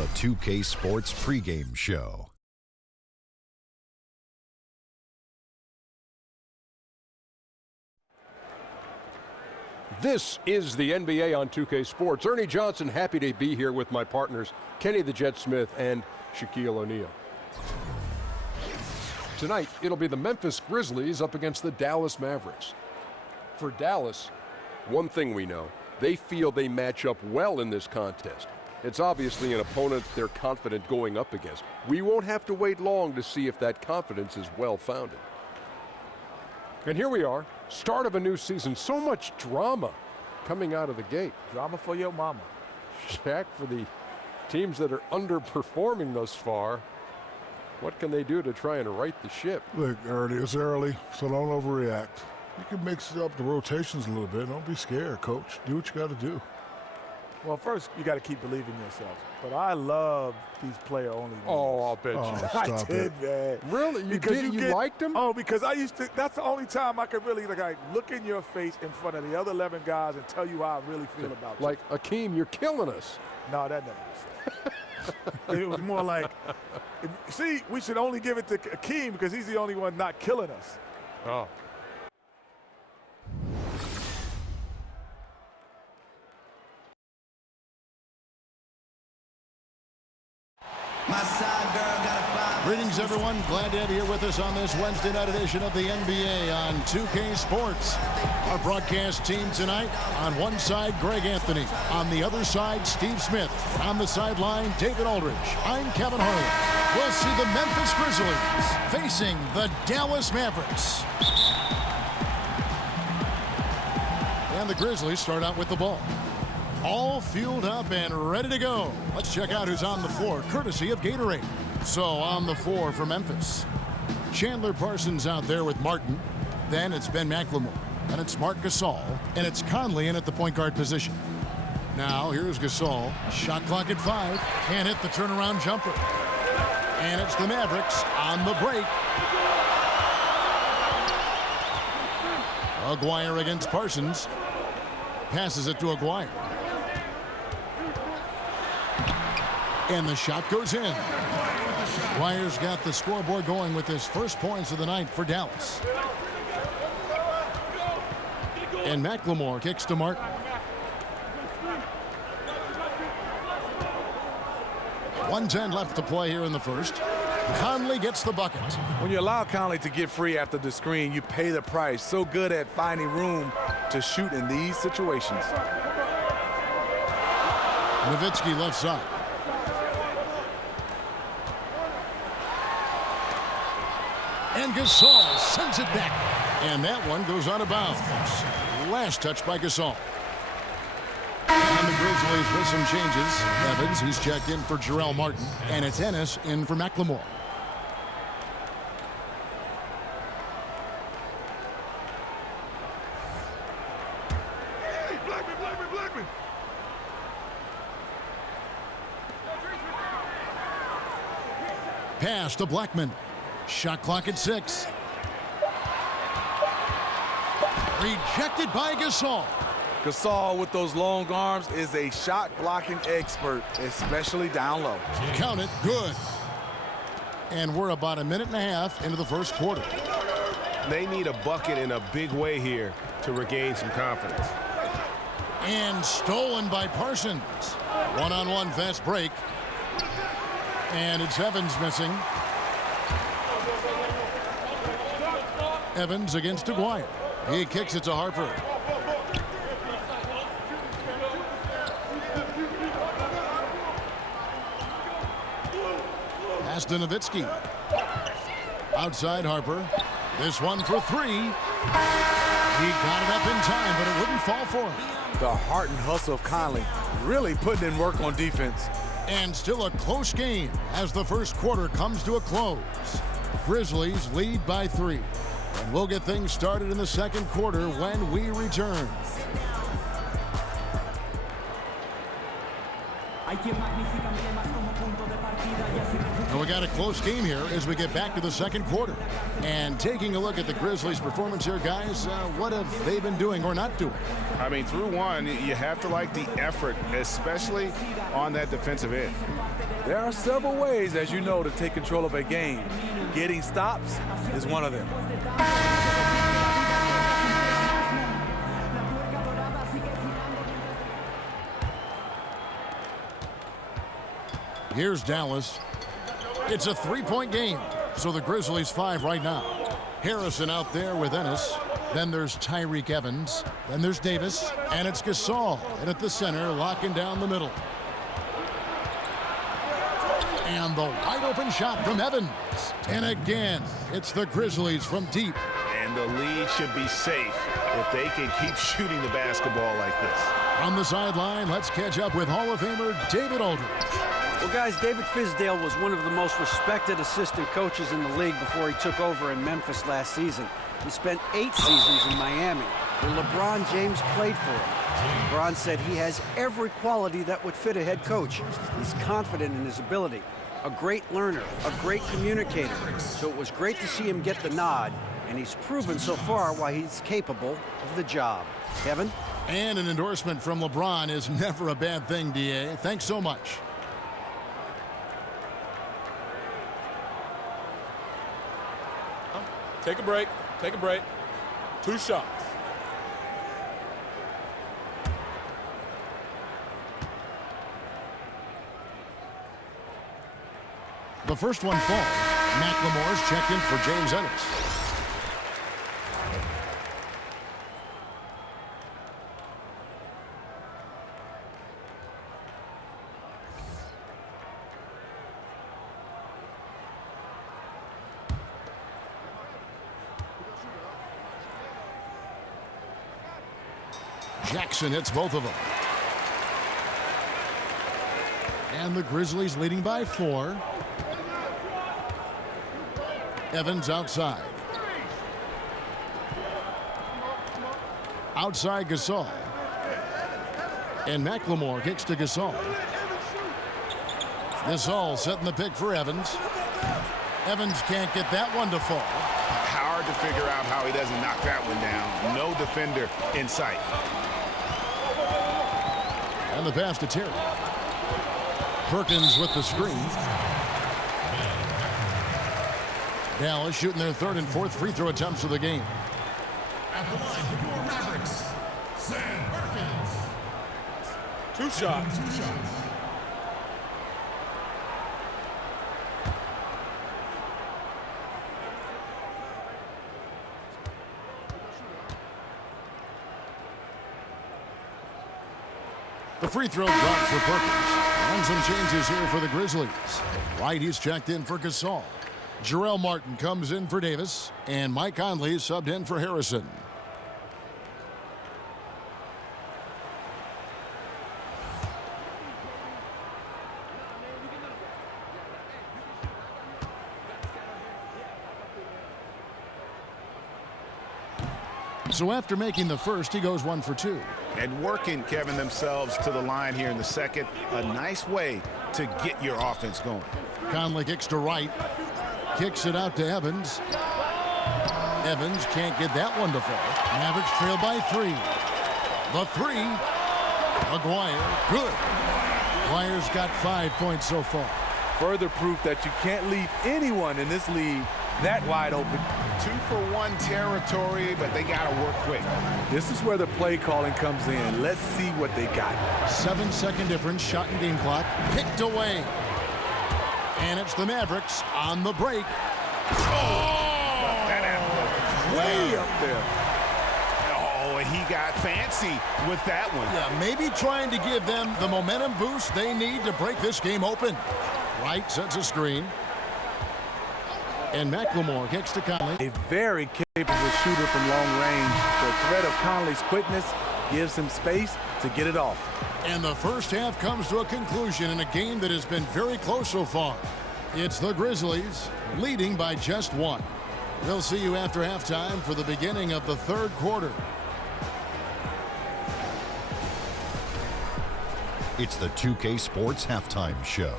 The 2K Sports pregame show. This is the NBA on 2K Sports. Ernie Johnson, happy to be here with my partners, Kenny the Jet Smith and Shaquille O'Neal. Tonight, it'll be the Memphis Grizzlies up against the Dallas Mavericks. For Dallas, one thing we know, they feel they match up well in this contest. It's obviously an opponent they're confident going up against. We won't have to wait long to see if that confidence is well-founded. And here we are, start of a new season. So much drama coming out of the gate. Drama for your mama. Shaq, for the teams that are underperforming thus far, what can they do to try and right the ship? Look, Ernie, it's early, so don't overreact. You can mix up the rotations a little bit. Don't be scared, Coach. Do what you got to do. Well, first, you got to keep believing in yourself. But I love these player-only games. Oh, I'll bet you. I did, man. Really? You liked them? Oh, because I used to. That's the only time I could really look in your face in front of the other 11 guys and tell you how I really feel about you. Like, Akeem, you're killing us. No, that never was said. It was more like, see, we should only give it to Akeem because he's the only one not killing us. Oh. Greetings, everyone. Glad to have you here with us on this Wednesday night edition of the NBA on 2K Sports. Our broadcast team tonight, on one side, Greg Anthony. On the other side, Steve Smith. On the sideline, David Aldridge. I'm Kevin Harlan. We'll see the Memphis Grizzlies facing the Dallas Mavericks. And the Grizzlies start out with the ball. All fueled up and ready to go. Let's check out who's on the floor, courtesy of Gatorade. So on the floor for Memphis, Chandler Parsons out there with Martin. Then it's Ben McLemore. And it's Marc Gasol. And it's Conley in at the point guard position. Now here's Gasol. Shot clock at 5. Can't hit the turnaround jumper. And it's the Mavericks on the break. Aguirre against Parsons. Passes it to Aguirre. And the shot goes in. Aguirre's got the scoreboard going with his first points of the night for Dallas. And McLemore kicks to Martin. .110 left to play here in the first. Conley gets the bucket. When you allow Conley to get free after the screen, you pay the price. So good at finding room to shoot in these situations. Nowitzki left side. And Gasol sends it back. And that one goes out of bounds. Last touch by Gasol. And the Grizzlies with some changes. Evans, he's checked in for Jarrell Martin. And it's Ennis in for McLemore. Pass to Blackman. Shot clock at 6. Rejected by Gasol. Gasol with those long arms is a shot blocking expert, especially down low. Count it, good. And we're about a minute and a half into the first quarter. They need a bucket in a big way here to regain some confidence. And stolen by Parsons. One-on-one fast break. And it's Evans missing. Evans against Aguirre. He kicks it to Harper. Pass to Nowitzki. Outside Harper. This one for 3. He got it up in time, but it wouldn't fall for him. The heart and hustle of Conley really putting in work on defense. And still a close game as the first quarter comes to a close. Grizzlies lead by 3. And we'll get things started in the second quarter when we return. And we got a close game here as we get back to the second quarter. And taking a look at the Grizzlies' performance here, guys, what have they been doing or not doing? I mean, through one, you have to like the effort, especially on that defensive end. There are several ways, as you know, to take control of a game. Getting stops is one of them. Here's Dallas. It's a three-point game, so the Grizzlies 5 right now. Harrison out there with Ennis. Then there's Tyreek Evans. Then there's Davis. And it's Gasol. And at the center, locking down the middle. And the wide-open shot from Evans. And again, it's the Grizzlies from deep. And the lead should be safe if they can keep shooting the basketball like this. On the sideline, let's catch up with Hall of Famer David Aldridge. Well, guys, David Fizdale was one of the most respected assistant coaches in the league before he took over in Memphis last season. He spent 8 seasons in Miami, where LeBron James played for him. LeBron said he has every quality that would fit a head coach. He's confident in his ability, a great learner, a great communicator. So it was great to see him get the nod, and he's proven so far why he's capable of the job. Kevin? And an endorsement from LeBron is never a bad thing, D.A. Thanks so much. Take a break. Take a break. 2 shots. The first one falls. McLemore's checked in for James Ennis. Jackson hits both of them. And the Grizzlies leading by 4. Evans outside. Outside Gasol. And McLemore kicks to Gasol. Gasol setting the pick for Evans. Evans can't get that one to fall. Hard to figure out how he doesn't knock that one down. No defender in sight. And the pass to Terry. Perkins with the screen. Dallas shooting their 3rd and 4th free throw attempts of the game. At the line for your Mavericks, Sam Perkins. 2 shots. 2 shots. The free throw drops for Perkins. And some changes here for the Grizzlies. White, he's checked in for Gasol. Jarrell Martin comes in for Davis. And Mike Conley subbed in for Harrison. So after making the first, he goes 1 for 2. And working, Kevin, themselves to the line here in the second. A nice way to get your offense going. Conley kicks to right. Kicks it out to Evans. Evans can't get that one to fall. Mavericks trail by 3. The 3. Aguirre, good. Aguirre's got 5 points so far. Further proof that you can't leave anyone in this league that wide open. 2-for-1 territory, but they got to work quick. This is where the play calling comes in. Let's see what they got. 7-second difference, shot and game clock, picked away. And it's the Mavericks on the break. That athlete way up there. Oh, and he got fancy with that one. Yeah, maybe trying to give them the momentum boost they need to break this game open. Wright sets a screen. And McLemore kicks to Conley. A very capable shooter from long range. The threat of Conley's quickness gives him space to get it off. And the first half comes to a conclusion in a game that has been very close so far. It's the Grizzlies leading by just 1. We'll see you after halftime for the beginning of the 3rd quarter. It's the 2K Sports Halftime Show.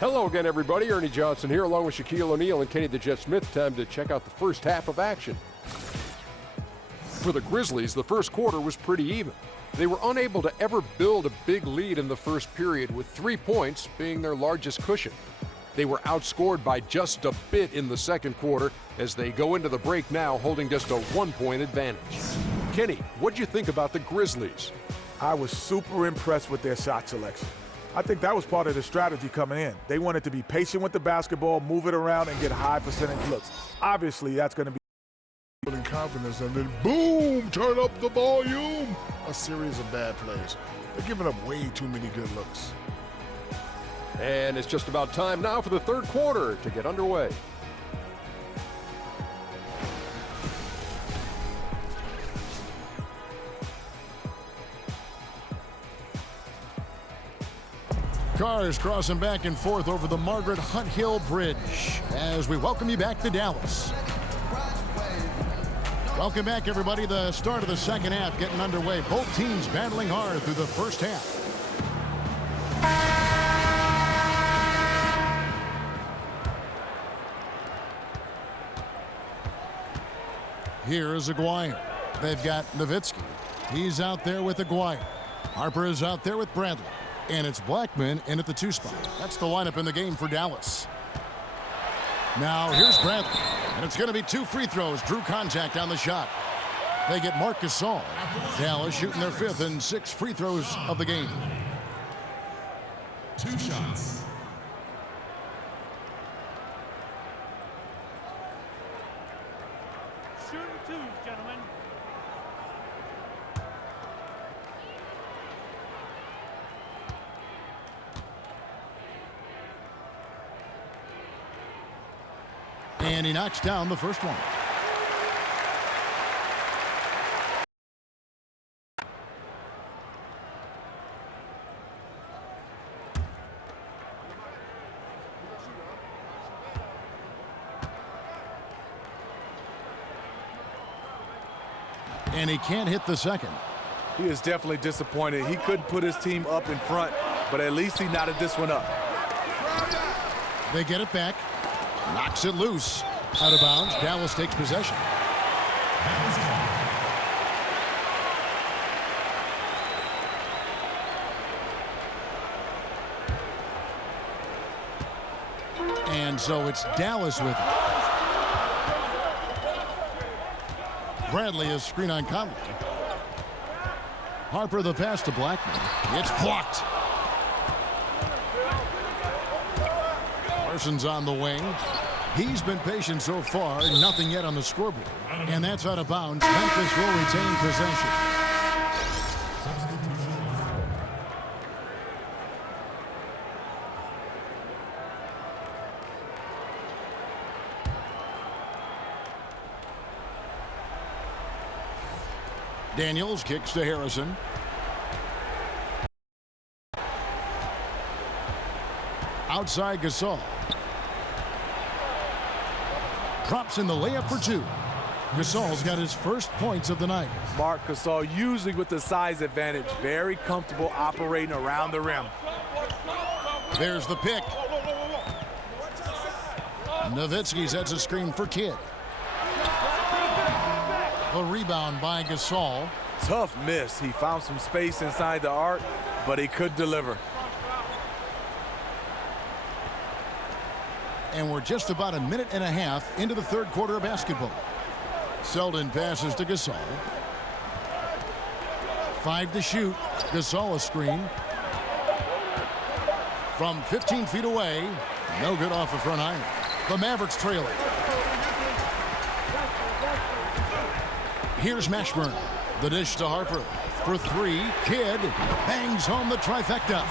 Hello again, everybody. Ernie Johnson here, along with Shaquille O'Neal and Kenny the Jet Smith. Time to check out the first half of action. For the Grizzlies, the first quarter was pretty even. They were unable to ever build a big lead in the first period, with 3 points being their largest cushion. They were outscored by just a bit in the second quarter as they go into the break now holding just a 1-point advantage. Kenny, what'd you think about the Grizzlies? I was super impressed with their shot selection. I think that was part of the strategy coming in. They wanted to be patient with the basketball, move it around, and get high percentage looks. Obviously, that's going to be building confidence, and then boom, turn up the volume. A series of bad plays. They're giving up way too many good looks. And it's just about time now for the third quarter to get underway. Cars crossing back and forth over the Margaret Hunt Hill Bridge as we welcome you back to Dallas. Welcome back, everybody. The start of the second half getting underway. Both teams battling hard through the first half. Here's Aguirre. They've got Nowitzki. He's out there with Aguirre. Harper is out there with Bradley. And it's Blackman in at the 2 spot. That's the lineup in the game for Dallas. Now here's Bradley. And it's going to be 2 free throws. Drew contact on the shot. They get Marc Gasol. Dallas shooting their 5th and 6 free throws of the game. 2 shots. Shooting 2, gentlemen. And he knocks down the first one. And he can't hit the second. He is definitely disappointed. He couldn't put his team up in front, but at least he knotted this one up. They get it back. Knocks it loose. Out of bounds. Dallas takes possession. And so it's Dallas with it. Bradley is screen on Conley. Harper the pass to Blackman. It's blocked. Parsons on the wing. He's been patient so far. Nothing yet on the scoreboard. And that's out of bounds. Memphis will retain possession. Daniels kicks to Harrison. Outside Gasol. Drops in the layup for 2. Gasol's got his first points of the night. Marc Gasol usually with the size advantage. Very comfortable operating around the rim. There's the pick. Nowitzki sets a screen for Kidd. A rebound by Gasol. Tough miss. He found some space inside the arc, but he could deliver. And we're just about a minute and a half into the third quarter of basketball. Selden passes to Gasol. 5 to shoot. Gasol a screen. From 15 feet away. No good off the front iron. The Mavericks trail it. Here's Mashburn. The dish to Harper. For 3. Kidd bangs home the trifecta.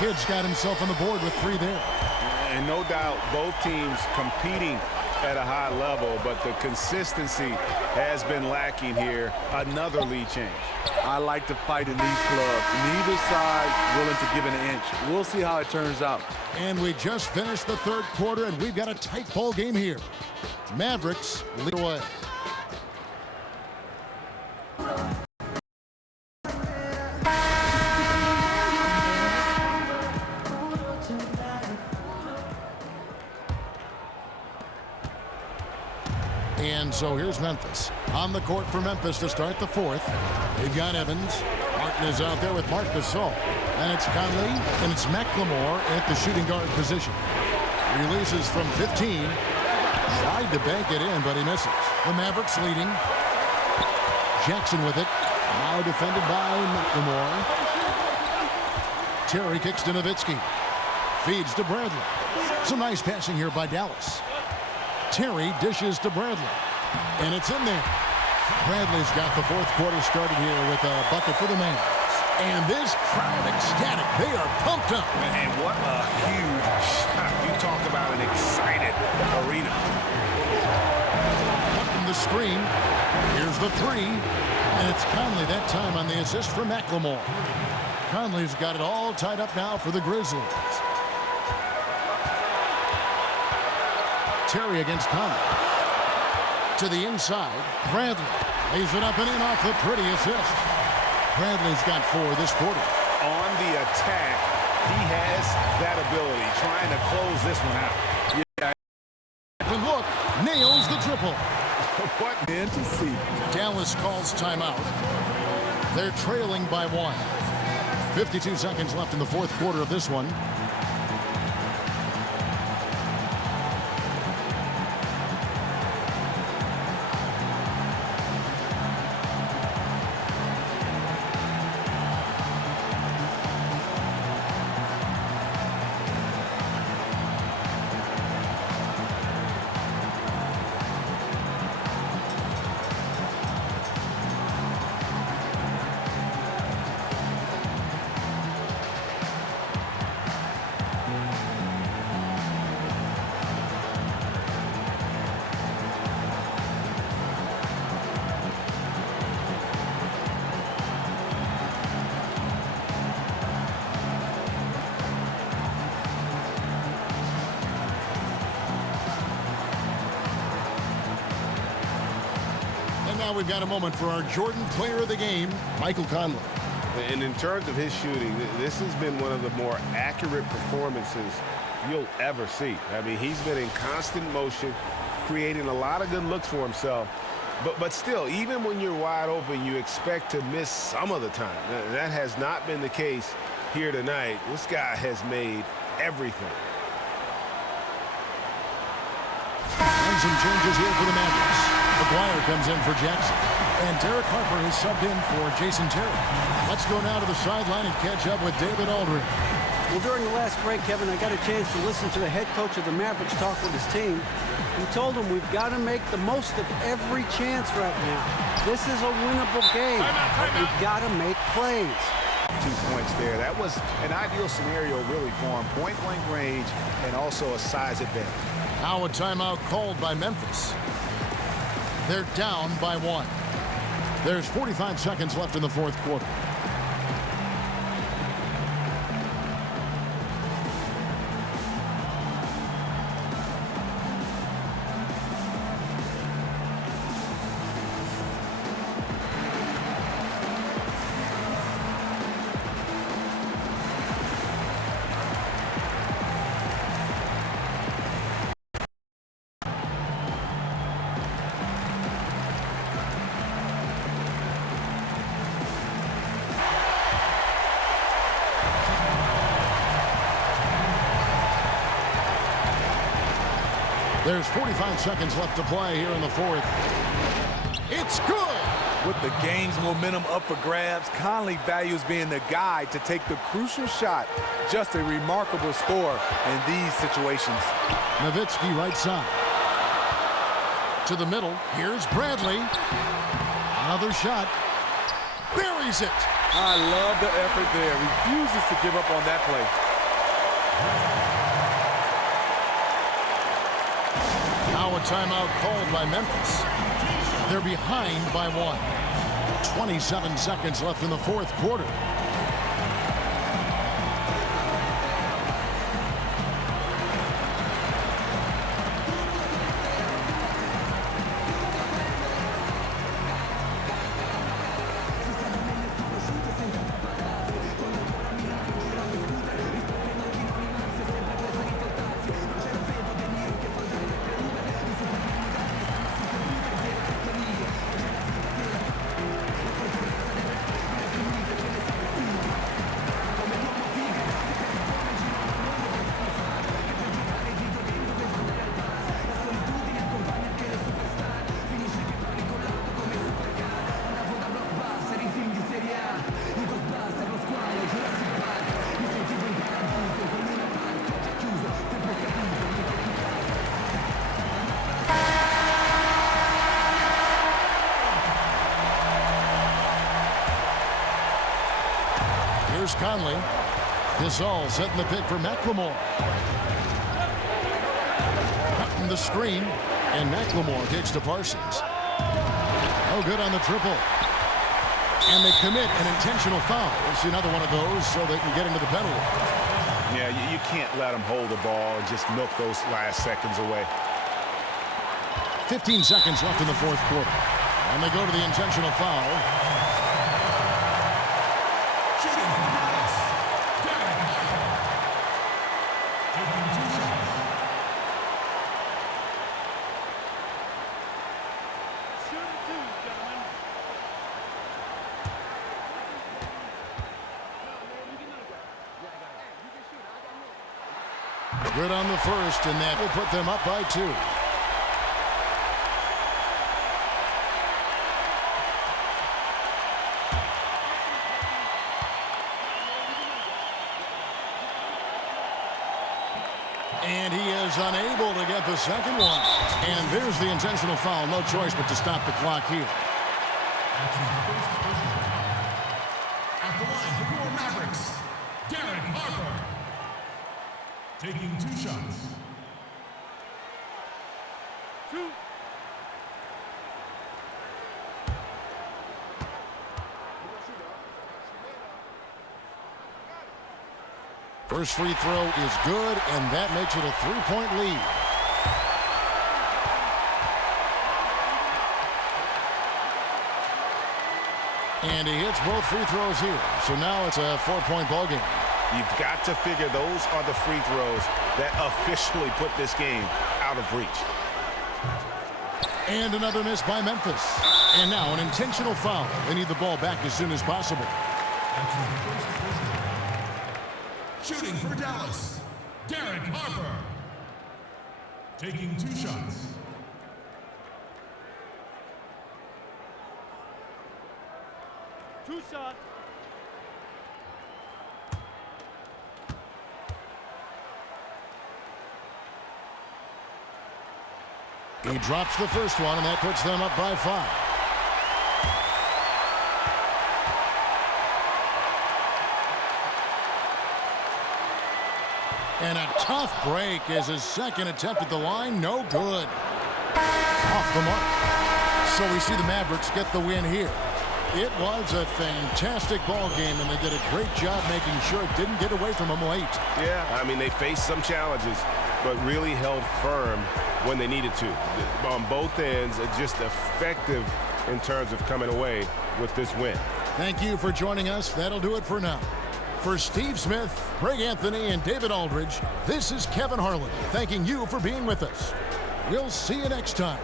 Kidd's got himself on the board with 3 there. And no doubt both teams competing at a high level, but the consistency has been lacking here. Another lead change. I like to fight in these clubs. Neither side willing to give an inch. We'll see how it turns out. And we just finished the third quarter, and we've got a tight ball game here. Mavericks lead away. So here's Memphis. On the court for Memphis to start the fourth. They've got Evans. Martin is out there with Marc Gasol. And it's Conley and it's McLemore at the shooting guard position. Releases from 15. Tried to bank it in, but he misses. The Mavericks leading. Jackson with it. Now defended by McLemore. Terry kicks to Nowitzki. Feeds to Bradley. Some nice passing here by Dallas. Terry dishes to Bradley. And it's in there. Bradley's got the fourth quarter started here with a bucket for the Mavs. And this crowd ecstatic. They are pumped up. And what a huge shot. You talk about an excited arena. Cutting the screen. Here's the three. And it's Conley that time on the assist for McLemore. Conley's got it all tied up now for the Grizzlies. Terry against Conley. To the inside. Bradley lays it up and in off the pretty assist. Bradley's got 4 this quarter. On the attack, he has that ability, trying to close this one out. Yeah. And look, nails the triple. What man to see. Dallas calls timeout. They're trailing by 1. 52 seconds left in the fourth quarter of this one. Now we've got a moment for our Jordan player of the game, Michael Conley. And in terms of his shooting, this has been one of the more accurate performances you'll ever see. I mean, he's been in constant motion, creating a lot of good looks for himself. But still, even when you're wide open, you expect to miss some of the time. That has not been the case here tonight. This guy has made everything. And some changes here for the Mavericks. McGuire comes in for Jackson. And Derek Harper has subbed in for Jason Terry. Let's go now to the sideline and catch up with David Aldridge. Well, during the last break, Kevin, I got a chance to listen to the head coach of the Mavericks talk with his team. He told them we've got to make the most of every chance right now. This is a winnable game. But we've got to make plays. 2 points there. That was an ideal scenario really for him. Point-blank range and also a size advantage. Now a timeout called by Memphis. They're down by 1. There's 45 seconds left in the fourth quarter. There's 45 seconds left to play here in the fourth. It's good! With the game's momentum up for grabs, Conley values being the guy to take the crucial shot. Just a remarkable score in these situations. Nowitzki right side. To the middle. Here's Bradley. Another shot. Buries it! I love the effort there. Refuses to give up on that play. Now a timeout called by Memphis. They're behind by 1. 27 seconds left in the fourth quarter. Here's Conley. Gasol setting the pick for McLemore. Cutting the screen, and McLemore kicks to Parsons. Oh, good on the triple. And they commit an intentional foul. We'll see another one of those so they can get into the penalty. Yeah, you can't let them hold the ball and just milk those last seconds away. 15 seconds left in the fourth quarter. And they go to the intentional foul. Shooting for Dallas, Derek Harper. Taking 2 shots. Shooting 2, gentlemen. Good on the first, and that will put them up by 2. And he is unable to get the second one. And there's the intentional foul. No choice but to stop the clock here. At the line for your Mavericks, Derek Harper. Taking 2 shots. 2. First free throw is good, and that makes it a 3-point lead. And he hits both free throws here. So now it's a 4-point ball game. You've got to figure those are the free throws that officially put this game out of reach. And another miss by Memphis. And now an intentional foul. They need the ball back as soon as possible. Shooting for Dallas, Derek Harper. Taking 2 shots. He drops the first one, and that puts them up by 5. And a tough break as his second attempt at the line. No good. Off the mark. So we see the Mavericks get the win here. It was a fantastic ball game, and they did a great job making sure it didn't get away from them late. Yeah, I mean, they faced some challenges, but really held firm when they needed to. On both ends, just effective in terms of coming away with this win. Thank you for joining us. That'll do it for now. For Steve Smith, Greg Anthony, and David Aldridge, this is Kevin Harlan thanking you for being with us. We'll see you next time.